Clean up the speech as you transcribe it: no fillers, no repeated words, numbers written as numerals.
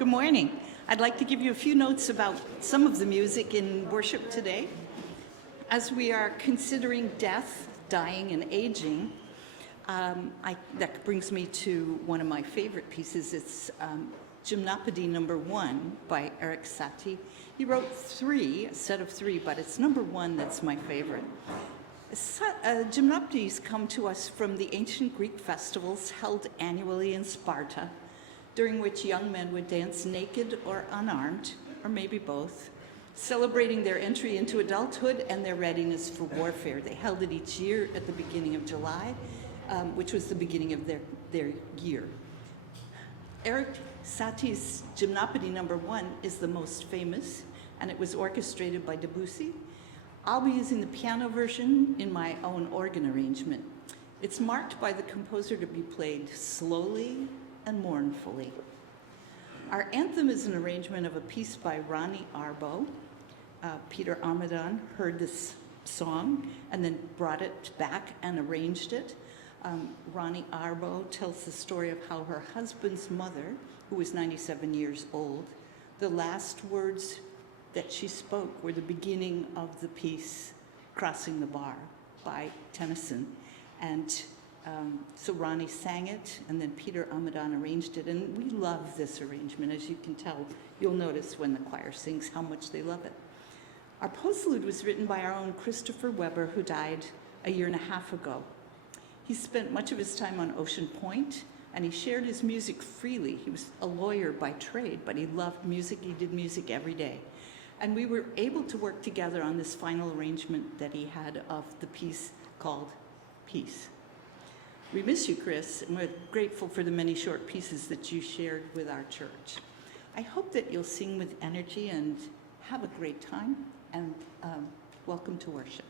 Good morning. I'd like to give you a few notes about some of the music in worship today. As we are considering death, dying, and aging, that brings me to one of my favorite pieces. It's Gymnopédie number 1 by Erik Satie. He wrote a set of three, but it's number 1 that's my favorite. Gymnopédies come to us from the ancient Greek festivals held annually in Sparta, during which young men would dance naked or unarmed, or maybe both, celebrating their entry into adulthood and their readiness for warfare. They held it each year at the beginning of July, which was the beginning of their year. Erik Satie's Gymnopédie number 1 is the most famous, and it was orchestrated by Debussy. I'll be using the piano version in my own organ arrangement. It's marked by the composer to be played slowly and mournfully. Our anthem is an arrangement of a piece by Ronnie Arbo. Peter Amadan heard this song and then brought it back and arranged it. Ronnie Arbo tells the story of how her husband's mother, who was 97 years old, the last words that she spoke were the beginning of the piece Crossing the Bar by Tennyson. And so Ronnie sang it, and then Peter Amadan arranged it, and we love this arrangement. As you can tell, you'll notice when the choir sings how much they love it. Our postlude was written by our own Christopher Weber, who died a year and a half ago. He spent much of his time on Ocean Point, and he shared his music freely. He was a lawyer by trade, but he loved music. He did music every day. And we were able to work together on this final arrangement that he had of the piece called Peace. We miss you, Chris, and we're grateful for the many short pieces that you shared with our church. I hope that you'll sing with energy and have a great time, and welcome to worship.